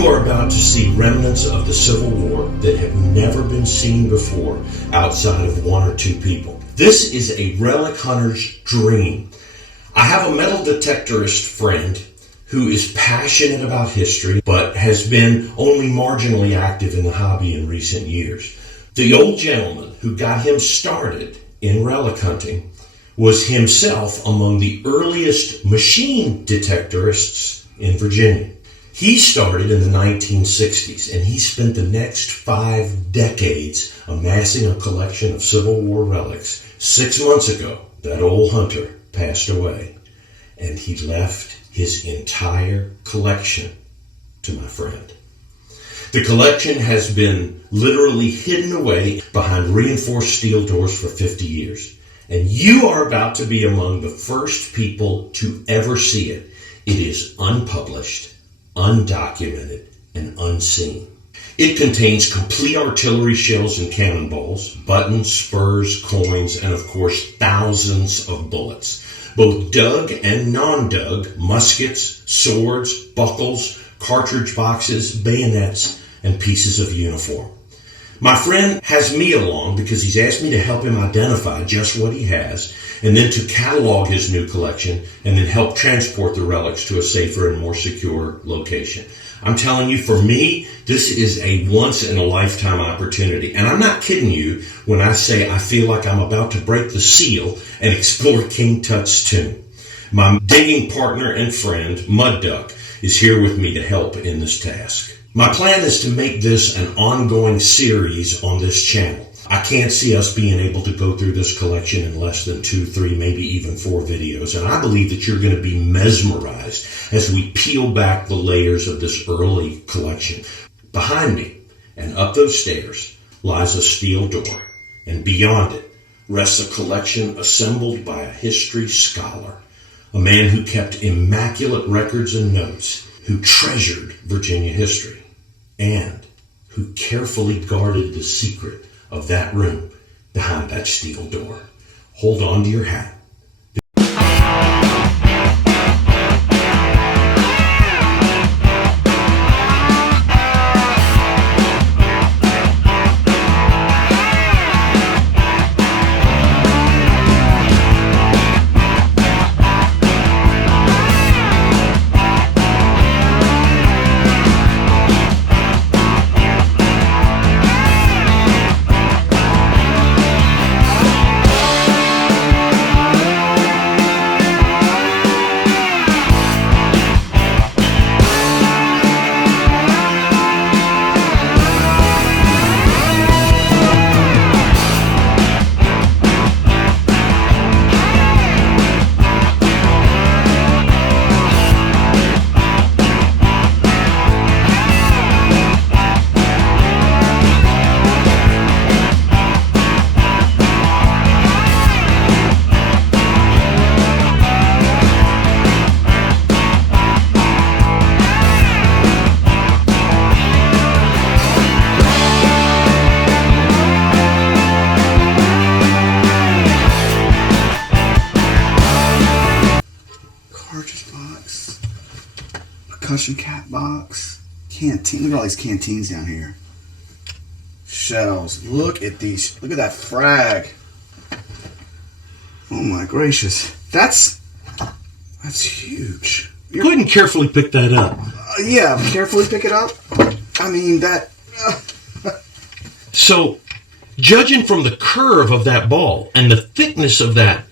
You are about to see remnants of the Civil War that have never been seen before outside of one or two people. This is a relic hunter's dream. I have a metal detectorist friend who is passionate about history but has been only marginally active in the hobby in recent years. The old gentleman who got him started in relic hunting was himself among the earliest machine detectorists in Virginia. He started in the 1960s, and he spent the next 5 decades amassing a collection of Civil War relics. 6 months ago, that old hunter passed away, and he left his entire collection to my friend. The collection has been literally hidden away behind reinforced steel doors for 50 years, and you are about to be among the first people to ever see it. It is unpublished, undocumented, and unseen. It contains complete artillery shells and cannonballs, buttons, spurs, coins, and of course thousands of bullets. Both dug and non-dug, muskets, swords, buckles, cartridge boxes, bayonets, and pieces of uniform. My friend has me along because he's asked me to help him identify just what he has, and then to catalog his new collection, and then help transport the relics to a safer and more secure location. I'm telling you, for me, this is a once-in-a-lifetime opportunity. And I'm not kidding you when I say I feel like I'm about to break the seal and explore King Tut's tomb. My digging partner and friend, Mud Duck, is here with me to help in this task. My plan is to make this an ongoing series on this channel. I can't see us being able to go through this collection in less than 2, 3, maybe even 4 videos. And I believe that you're going to be mesmerized as we peel back the layers of this early collection. Behind me and up those stairs lies a steel door, and beyond it rests a collection assembled by a history scholar, a man who kept immaculate records and notes, who treasured Virginia history, and who carefully guarded the secret of that room behind that steel door. Hold on to your hat. Percussion cap box, canteen. Look at all these canteens down here. Shells. Look at these. Look at that frag. Oh my gracious. That's huge. Go ahead and carefully pick that up. Yeah, carefully pick it up. I mean that. So, judging from the curve of that ball and the thickness of that,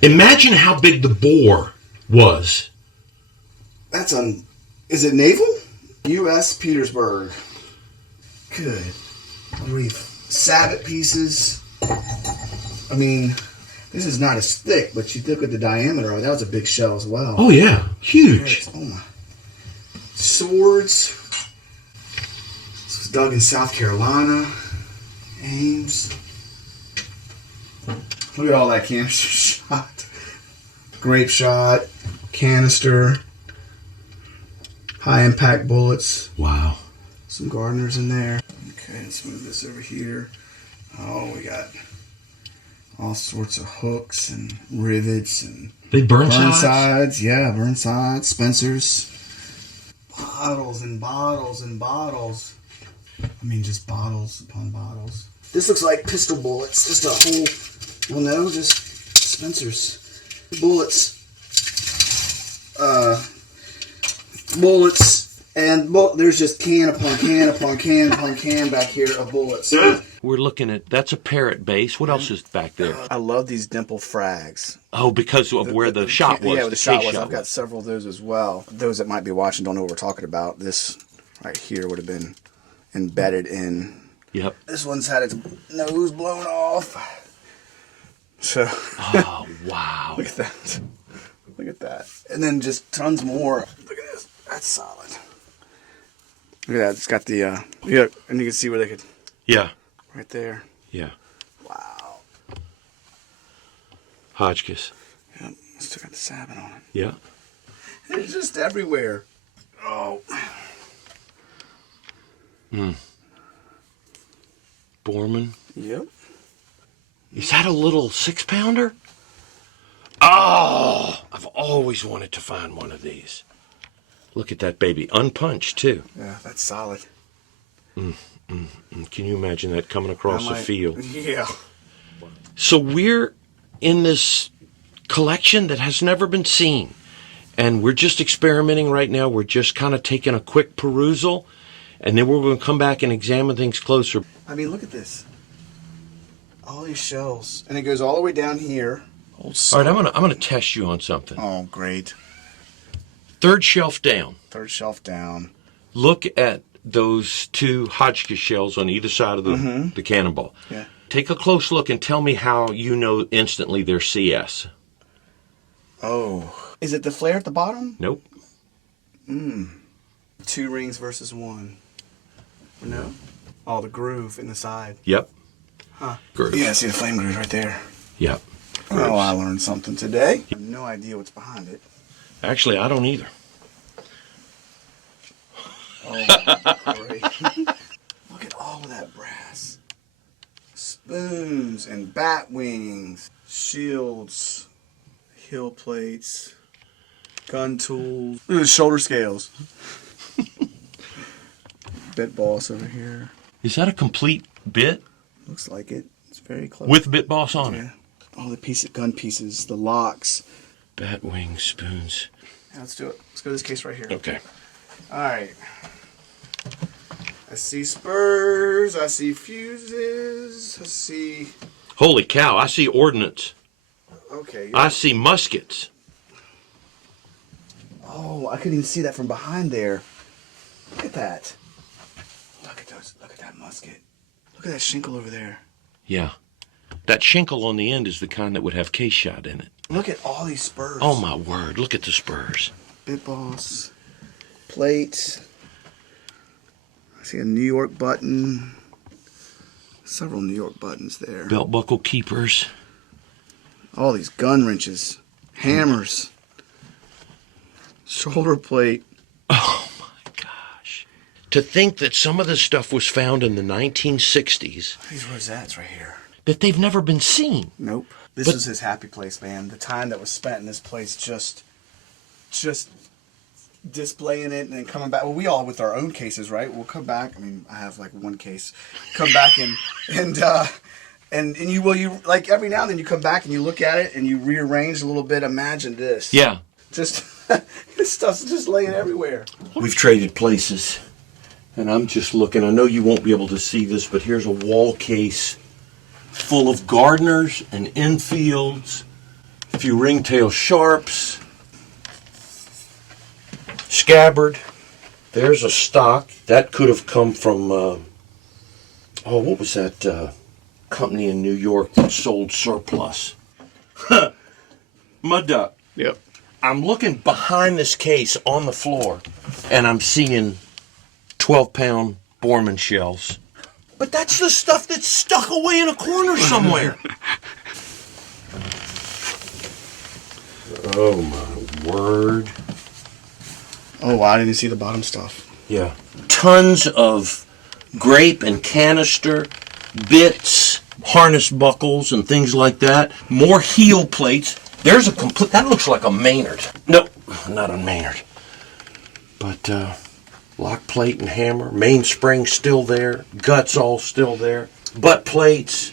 imagine how big the bore was. That's is it naval? U.S. Petersburg. Good grief. Sabot pieces. I mean, this is not as thick, but you look at the diameter. Oh, that was a big shell as well. Oh yeah, huge. Oh my. Swords. This was dug in South Carolina. Ames. Look at all that canister shot. Grape shot. Canister. High impact bullets. Wow. Some gardeners in there. Okay, let's move this over here. Oh, we got all sorts of hooks and rivets and they burn sides. Yeah, burn sides. Spencers. bottles and bottles and bottles. I mean, just bottles upon bottles. This looks like pistol bullets. Just a whole, well, no, just Spencer's bullets. Bullets, and there's just can upon can upon can upon can back here of bullets. We're looking at, that's a Parrot base. What else is back there? I love these dimple frags. Oh, because of where the shot was. Yeah, where the shot was. I've got several of those as well. Those that might be watching don't know what we're talking about. This right here would have been embedded in. Yep. This one's had its nose blown off. So. Oh, wow. Look at that. Look at that. And then just tons more. Look at this. That's solid. Look at that. It's got the, yeah, and you can see where they could. Yeah. Right there. Yeah. Wow. Hotchkiss. Yep. Still got the sabin on it. Yeah. It's just everywhere. Oh. Borman. Yep. Is that a little 6-pounder? Oh, I've always wanted to find one of these. Look at that baby. Unpunched, too. Yeah, that's solid. Can you imagine that coming across the field? Yeah. So we're in this collection that has never been seen. And we're just experimenting right now. We're just kind of taking a quick perusal. And then we're going to come back and examine things closer. I mean, look at this. All these shells. And it goes all the way down here. All right, I'm gonna test you on something. Oh, great. Third shelf down. Third shelf down. Look at those two Hotchkiss shells on either side of the Cannonball. Yeah. Take a close look and tell me how you know instantly they're CS. Oh. Is it the flare at the bottom? Nope. 2 rings versus 1. No? Oh, the groove in the side. Yep. Huh. Groove. Yeah, see the flame groove right there. Yep. Oh, I learned something today. I have no idea what's behind it. Actually, I don't either. Oh, great. Look at all of that brass. Spoons and bat wings, shields, heel plates, gun tools. Look at the shoulder scales. Bit boss over here. Is that a complete bit? Looks like it. It's very close. With bit boss on it? Yeah. All the gun pieces, the locks. Bat wing spoons. Yeah, let's do it. Let's go to this case right here. Okay. All right. I see spurs. I see fuses. I see. Holy cow, I see ordnance. Okay. I see muskets. Oh, I couldn't even see that from behind there. Look at that. Look at those. Look at that musket. Look at that shinkle over there. Yeah. That shinkle on the end is the kind that would have case shot in it. Look at all these spurs. Oh my word, look at the spurs. Bit boss. Plate. I see a New York button. Several New York buttons there. Belt buckle keepers. All these gun wrenches. Hammers. Shoulder plate. Oh my gosh. To think that some of this stuff was found in the 1960s. These rosettes right here. That they've never been seen. Nope. This was his happy place, man. The time that was spent in this place just displaying it and then coming back. Well, we all with our own cases, right? We'll come back. I mean, I have like one case. Come back and you like every now and then you come back and you look at it and you rearrange a little bit. Imagine this. Yeah. Just this stuff's just laying everywhere. We've traded places. And I'm just looking. I know you won't be able to see this, but here's a wall case full of Gardners and Enfields, a few ringtail Sharps, scabbard. There's a stock. That could have come from, what was that company in New York that sold surplus? Mud Duck. Yep. I'm looking behind this case on the floor, and I'm seeing 12-pound Borman shells. But that's the stuff that's stuck away in a corner somewhere. Oh, my word. Oh, wow. I didn't see the bottom stuff. Yeah. Tons of grape and canister, bits, harness buckles, and things like that. More heel plates. There's a complete... That looks like a Maynard. Nope, not a Maynard. But Lock plate and hammer. Mainspring still there. Guts all still there. Butt plates.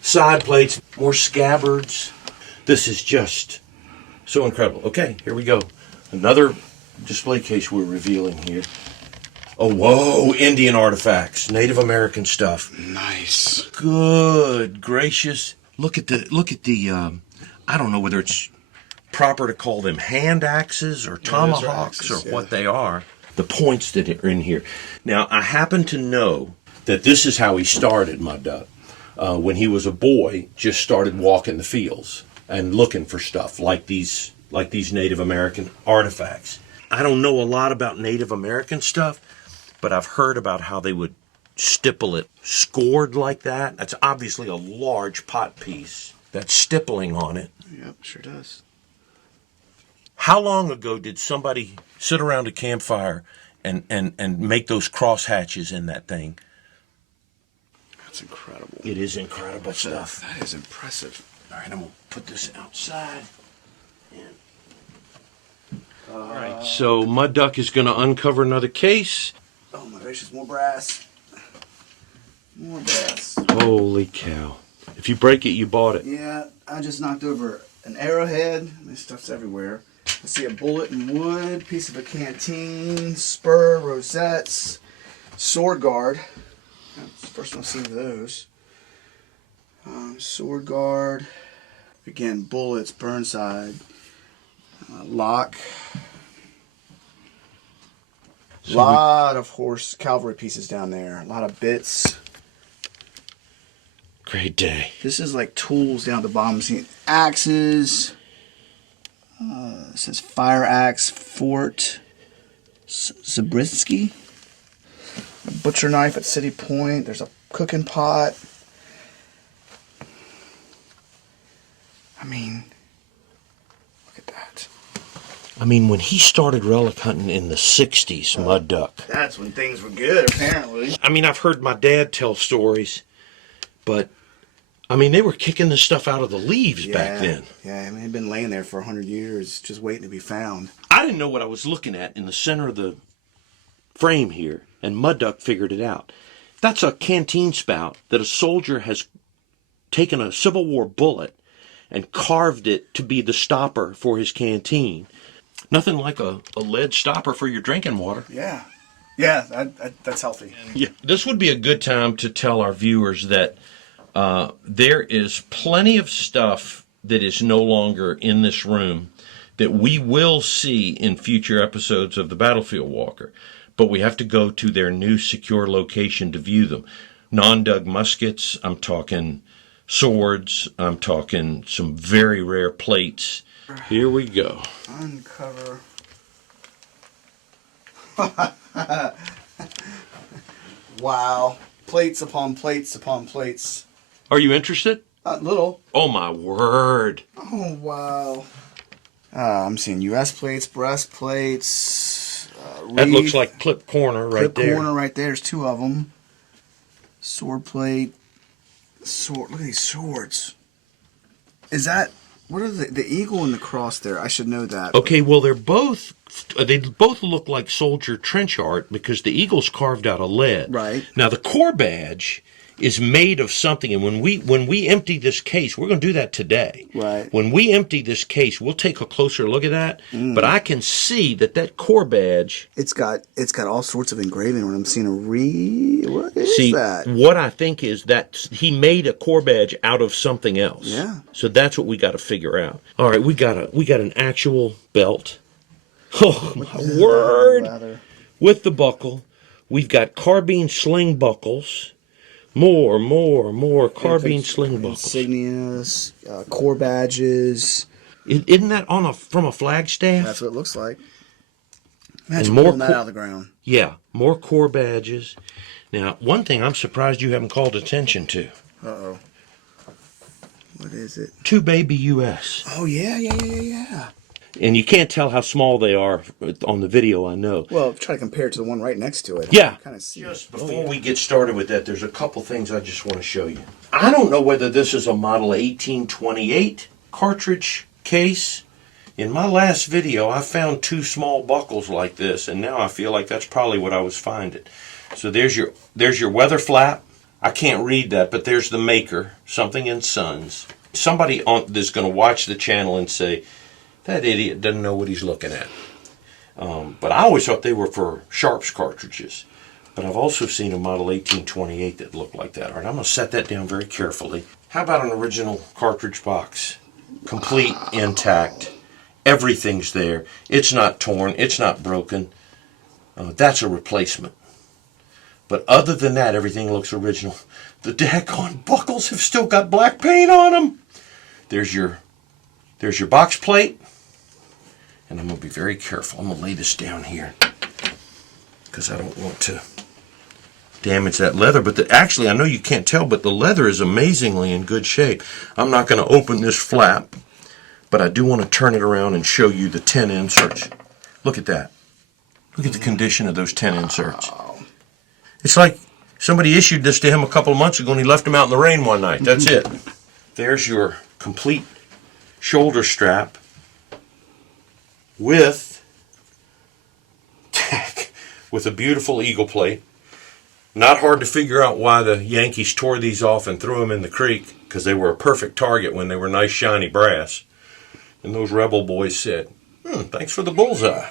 Side plates. More scabbards. This is just so incredible. Okay, here we go. Another display case we're revealing here. Oh, whoa, Indian artifacts, Native American stuff. Nice. Good gracious. Look at the I don't know whether it's proper to call them hand axes or tomahawks or what they are. The points that are in here. Now, I happen to know that this is how he started, my duck. When he was a boy, just started walking the fields and looking for stuff like these Native American artifacts. I don't know a lot about Native American stuff, but I've heard about how they would stipple it scored like that. That's obviously a large pot piece. That's stippling on it. Yep, sure does. How long ago did somebody sit around a campfire and make those cross hatches in that thing? That's incredible. It is incredible stuff. That is impressive. All right, I'm going to put this outside. All right, so Mud Duck is going to uncover another case. Oh my gracious, more brass. More brass. Holy cow. If you break it, you bought it. Yeah, I just knocked over an arrowhead. This stuff's everywhere. I see a bullet and wood, piece of a canteen, spur, rosettes, sword guard. That's the first time I've seen those. Sword guard. Again, bullets, Burnside. Lock. A lot of horse cavalry pieces down there. A lot of bits. Great day. This is like tools down at the bottom. See axes. It says fire axe, Fort Zabriskie. A butcher knife at City Point. There's a cooking pot. I mean, look at that. I mean, when he started relic hunting in the 60s, Mud Duck. That's when things were good, apparently. I mean, I've heard my dad tell stories, but, I mean, they were kicking this stuff out of the leaves back then. Yeah, I mean, it'd been laying there for 100 years, just waiting to be found. I didn't know what I was looking at in the center of the frame here, and Mud Duck figured it out. That's a canteen spout that a soldier has taken a Civil War bullet and carved it to be the stopper for his canteen. Nothing like a lead stopper for your drinking water. Yeah. Yeah, that's healthy. Yeah. This would be a good time to tell our viewers that there is plenty of stuff that is no longer in this room that we will see in future episodes of the Battlefield Walker. But we have to go to their new secure location to view them. Non-dug muskets, I'm talking swords, I'm talking some very rare plates. Here we go. Uncover. Wow. Plates upon plates upon plates. Are you interested? A little. Oh, my word. Oh, wow. I'm seeing U.S. plates, breastplates. That looks like clip corner right there. Clip corner right there. There's two of them. Sword plate. Sword. Look at these swords. Is that... What are the eagle and the cross there? I should know that. Okay, well, they both look like soldier trench art because the eagle's carved out of lead. Right. Now, the Corps badge is made of something, and when we empty this case, we're going to do that today. Right. When we empty this case, we'll take a closer look at that. But I can see that Corps badge. It's got all sorts of engraving on it. I'm seeing what is that? What I think is that he made a Corps badge out of something else. Yeah. So that's what we got to figure out. All right, we got an actual belt. Oh my word! With the buckle, we've got carbine sling buckles. More carbine sling buckles. Insignias, Corps badges. Isn't that from a flagstaff? That's what it looks like. Imagine more pulling that out of the ground. Yeah, more Corps badges. Now, one thing I'm surprised you haven't called attention to. Uh-oh. What is it? 2 Baby US. Oh, yeah. And you can't tell how small they are on the video, I know. Well, try to compare it to the one right next to it. Yeah. Kind of see Just before we get started with that, there's a couple things I just want to show you. I don't know whether this is a model 1828 cartridge case. In my last video, I found 2 small buckles like this, and now I feel like that's probably what I was finding. So there's your weather flap. I can't read that, but there's the maker, something in Sons. Somebody that's going to watch the channel and say, that idiot doesn't know what he's looking at. But I always thought they were for Sharps cartridges. But I've also seen a model 1828 that looked like that. All right, I'm going to set that down very carefully. How about an original cartridge box? Complete, intact. Everything's there. It's not torn. It's not broken. That's a replacement. But other than that, everything looks original. The daggone buckles have still got black paint on them. There's your box plate. And I'm going to be very careful. I'm going to lay this down here because I don't want to damage that leather. But actually, I know you can't tell, but the leather is amazingly in good shape. I'm not going to open this flap, but I do want to turn it around and show you the 10 inserts. Look at that. Look at the condition of those 10 inserts. It's like somebody issued this to him a couple of months ago and he left them out in the rain one night. That's it. There's your complete shoulder strap with a beautiful eagle plate. Not hard to figure out why the Yankees tore these off and threw them in the creek, because they were a perfect target when they were nice shiny brass. And those rebel boys said, thanks for the bullseye.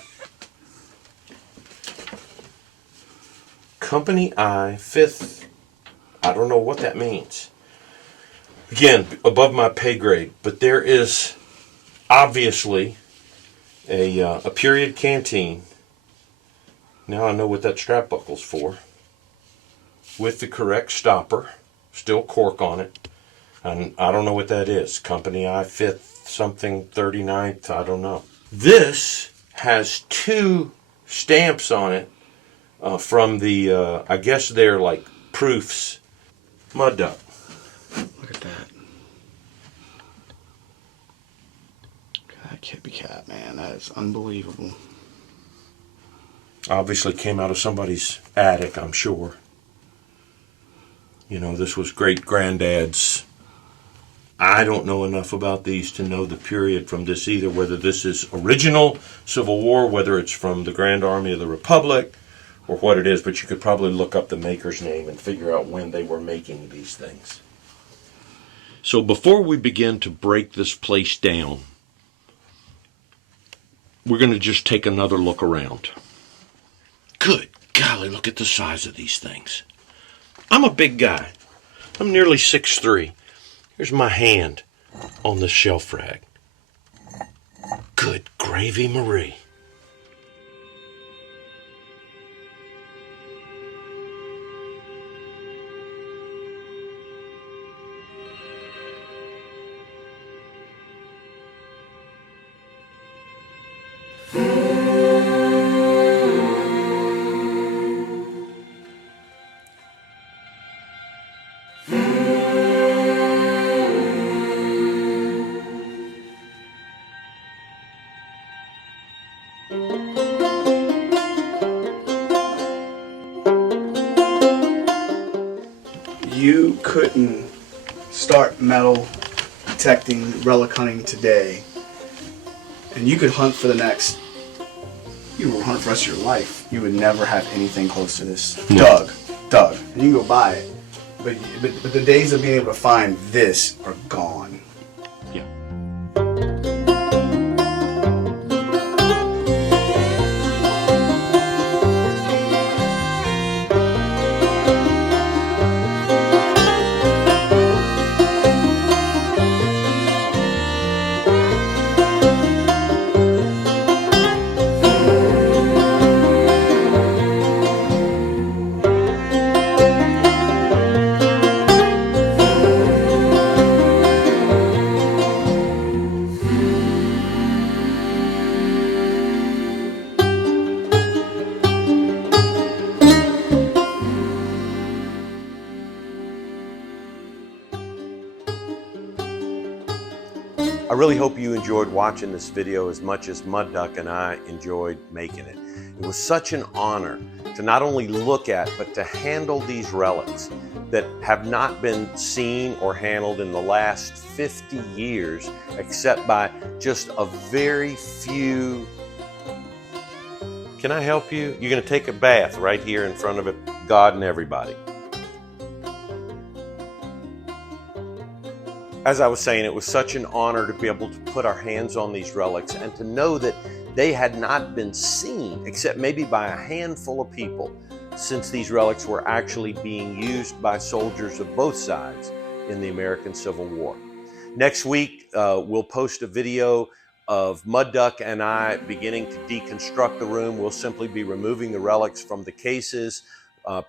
Company I, 5th. I don't know what that means. Again, above my pay grade, but there is obviously a period canteen. Now I know what that strap buckle's for. With the correct stopper, still cork on it. And I don't know what that is. Company I, 5th, something, 39th, I don't know. This has 2 stamps on it from the, I guess they're like proofs. Mud duck. Look at that. That Kippy cat, man. That is unbelievable. Obviously came out of somebody's attic, I'm sure. You know, this was great-granddad's. I don't know enough about these to know the period from this either, whether this is original Civil War, whether it's from the Grand Army of the Republic, or what it is, but you could probably look up the maker's name and figure out when they were making these things. So before we begin to break this place down, we're going to just take another look around. Good golly, look at the size of these things. I'm a big guy. I'm nearly 6'3". Here's my hand on this shelf rag. Good gravy Marie. You couldn't start metal detecting, relic hunting today, and you could hunt for the next, you would hunt for the rest of your life. You would never have anything close to this. No. Dug. And you can go buy it. But the days of being able to find this are gone. Yeah. I really hope you enjoyed watching this video as much as Mud Duck and I enjoyed making it. It was such an honor to not only look at, but to handle these relics that have not been seen or handled in the last 50 years, except by just a very few. Can I help you? You're going to take a bath right here in front of God and everybody. As I was saying, it was such an honor to be able to put our hands on these relics and to know that they had not been seen, except maybe by a handful of people, since these relics were actually being used by soldiers of both sides in the American Civil War. Next week, we'll post a video of Mud Duck and I beginning to deconstruct the room. We'll simply be removing the relics from the cases,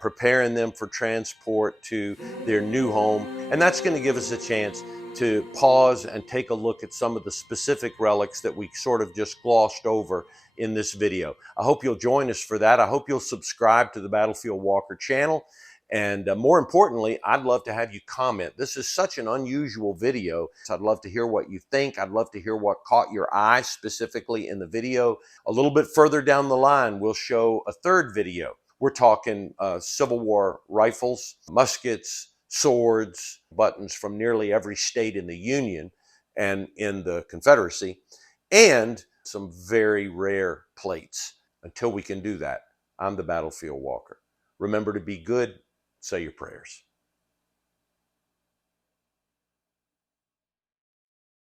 preparing them for transport to their new home. And that's going to give us a chance to pause and take a look at some of the specific relics that we sort of just glossed over in this video. I hope you'll join us for that. I hope you'll subscribe to the Battlefield Walker channel. And more importantly, I'd love to have you comment. This is such an unusual video. So I'd love to hear what you think. I'd love to hear what caught your eye specifically in the video. A little bit further down the line, we'll show a third video. We're talking Civil War rifles, muskets, swords, buttons from nearly every state in the Union and in the Confederacy, and some very rare plates. Until we can do that, I'm the Battlefield Walker. Remember to be good, say your prayers.